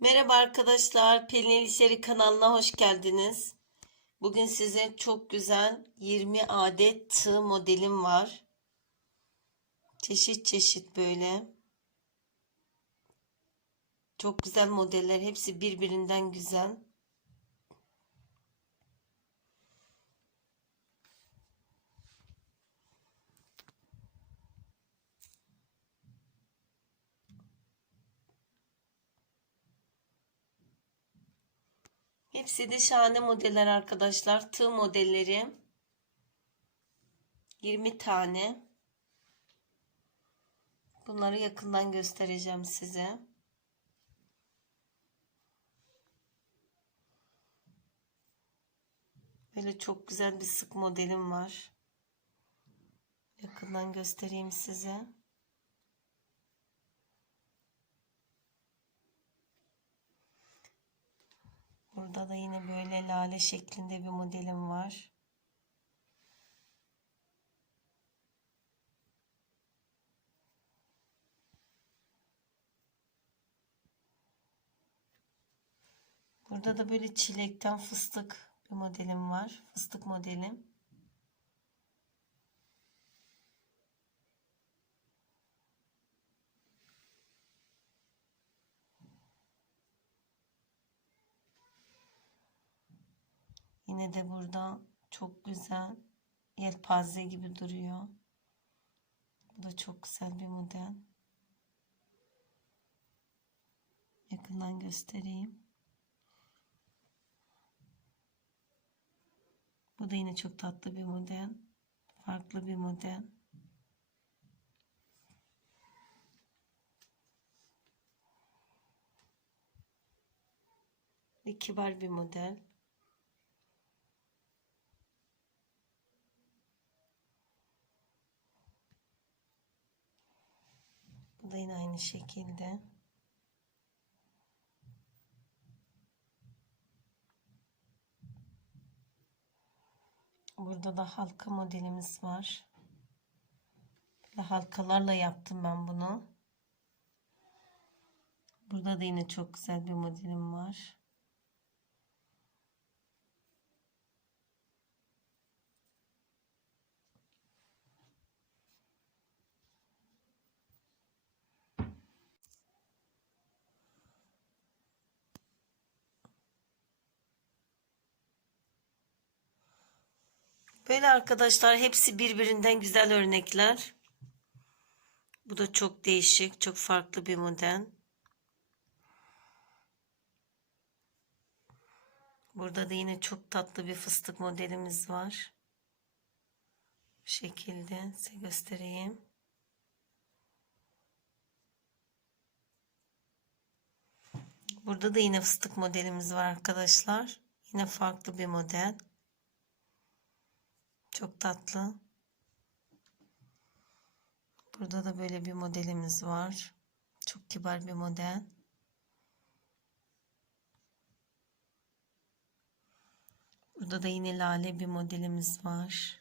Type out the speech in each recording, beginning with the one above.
Merhaba arkadaşlar, Pelin Elişeri kanalına hoş geldiniz. Bugün size çok güzel 20 adet tığ modelim var. Çeşit çeşit böyle. Çok güzel modeller, hepsi birbirinden güzel. Hepsi de şahane modeller arkadaşlar. Tığ modelleri. 20 tane. Bunları yakından göstereceğim size. Böyle çok güzel bir sık modelim var. Yakından göstereyim size. Burada da yine böyle lale şeklinde bir modelim var. Burada da böyle çilekten fıstık bir modelim var. Fıstık modelim. Yine de burada çok güzel yelpaze gibi duruyor. Bu da çok güzel bir model. Yakından göstereyim. Bu da yine çok tatlı bir model. Farklı bir model. Ve kibar bir model. Da yine aynı şekilde. Burada da halka modelimiz var. Böyle halkalarla yaptım ben bunu. Burada da yine çok güzel bir modelim var. Böyle arkadaşlar hepsi birbirinden güzel örnekler. Bu da çok değişik, çok farklı bir model. Burada da yine çok tatlı bir fıstık modelimiz var. Bu şekilde size göstereyim. Burada da yine fıstık modelimiz var arkadaşlar. Yine farklı bir model. Çok tatlı. Burada da böyle bir modelimiz var. Çok kibar bir model. Burada da yine lale bir modelimiz var.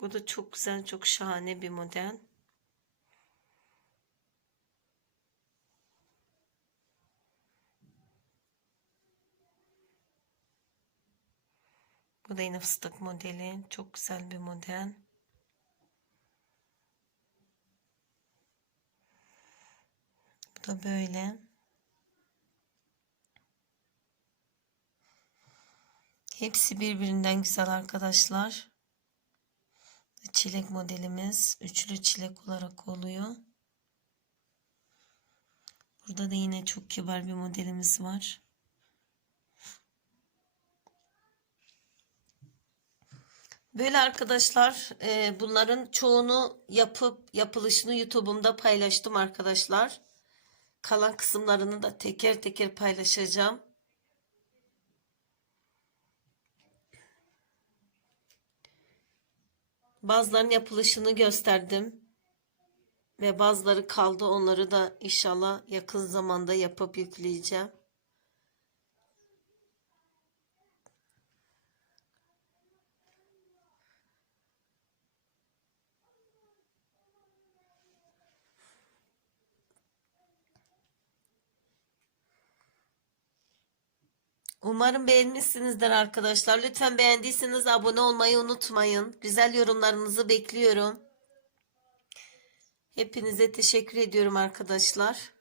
Bu da çok güzel, çok şahane bir model. Bu da yine fıstık modeli. Çok güzel bir model. Bu da böyle. Hepsi birbirinden güzel arkadaşlar. Çilek modelimiz üçlü çilek olarak oluyor. Burada da yine çok kibar bir modelimiz var. Böyle arkadaşlar e, bunların çoğunu yapıp yapılışını YouTube'umda paylaştım arkadaşlar. Kalan kısımlarını da teker teker paylaşacağım. Bazılarının yapılışını gösterdim. Ve bazıları kaldı. Onları da inşallah yakın zamanda yapıp yükleyeceğim. Umarım beğenmişsinizdir arkadaşlar. Lütfen beğendiyseniz abone olmayı unutmayın. Güzel yorumlarınızı bekliyorum. Hepinize teşekkür ediyorum arkadaşlar.